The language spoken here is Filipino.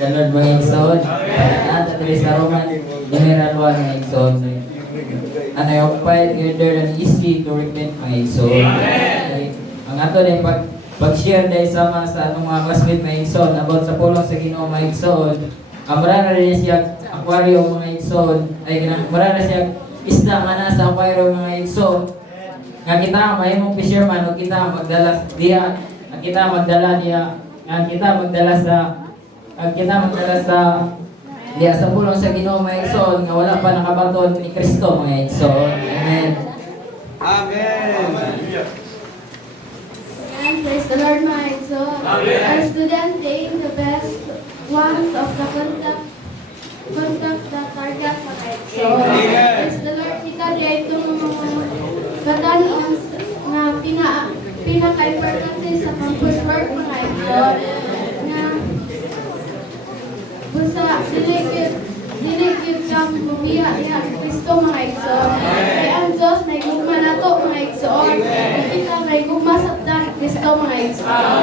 the Lord mga igsoon. At diri sa Roman General 1 mga igsoon. And I occupy together and easy to repent mga igsoon. Ang ato din pag-share dahil sama sa atong mga classmate mga igsoon about sa pulong sa Ginoo mga igsoon. Mara na rin siya aquarium mga igsoon. Mara na siya isda nga na sa aquarium mga igsoon. Nga kita mahimong fisherman o kita magdala diya. Kita magdala diya. Kita magdala sa diya sa pulong sa Ginoo mga igsoon nga wala pa nakabaton ni Kristo mga igsoon. Amen. Amen. And praise the Lord mga igsoon. Our student taking the best ones of the conduct the target mga igsoon. Praise the Lord, kita diya itong kadanon nga pinaka-importante sa campus work mga igsoon. Busa, diligid kang bumiya niya Kristo mga igsoon. Kay ang Diyos may gugma na to mga igsoon. Kita may gugma sa Kristo mga igsoon.